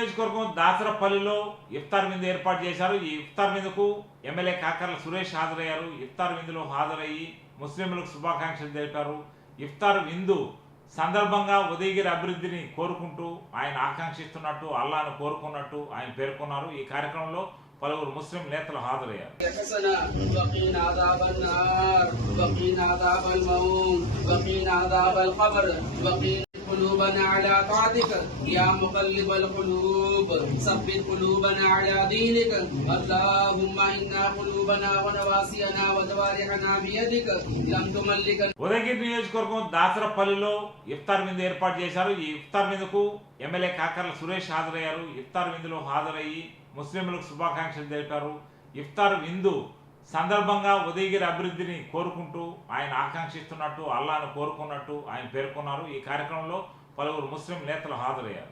నియోజకవర్గం దాసరపల్లిలో ఇఫ్తార్ విందు ఏర్పాటు చేశారు. ఈ ఇఫ్తార్ విందుకు ఎమ్మెల్యే కాకర్ల సురేష్ హాజరయ్యారు. ఇఫ్తార్ విందులో హాజరయ్యి ముస్లింలకు శుభాకాంక్షలు తెలిపారు. ఇఫ్తార్ విందు సందర్భంగా ఉదయగిరి అభివృద్ధిని కోరుకుంటూ ఆయన ఆకాంక్షిస్తున్నట్టు, అల్లాను కోరుకున్నట్టు ఆయన పేర్కొన్నారు. ఈ కార్యక్రమంలో పలువురు ముస్లిం నేతలు హాజరయ్యారు. قلوبنا على طاعتك يا مقلب القلوب ثبت قلوبنا على دينك اللهم إنا قلوبنا ونواسينا وجوارحنا بيدك لم تملك. ఉదయగిరి నియోజకవర్గం దాసరపల్లిలో ఇఫ్తార్ విందు ఏర్పాటు చేశారు. ఈ ఇఫ్తార్ విందుకు ఎమ్మెల్యే కాకర్ల సురేష్ హాజరయ్యారు. ఇఫ్తార్ విందులో హాజరయ్యి ముస్లింలకు శుభాకాంక్షలు తెలిపారు. ఇఫ్తార్ విందు సందర్భంగా ఉదయగిరి అభివృద్ధిని కోరుకుంటూ ఆయన ఆకాంక్షిస్తున్నట్టు, అల్లాను కోరుకున్నట్టు ఆయన పేర్కొన్నారు. ఈ కార్యక్రమంలో పలువురు ముస్లిం నేతలు హాజరయ్యారు.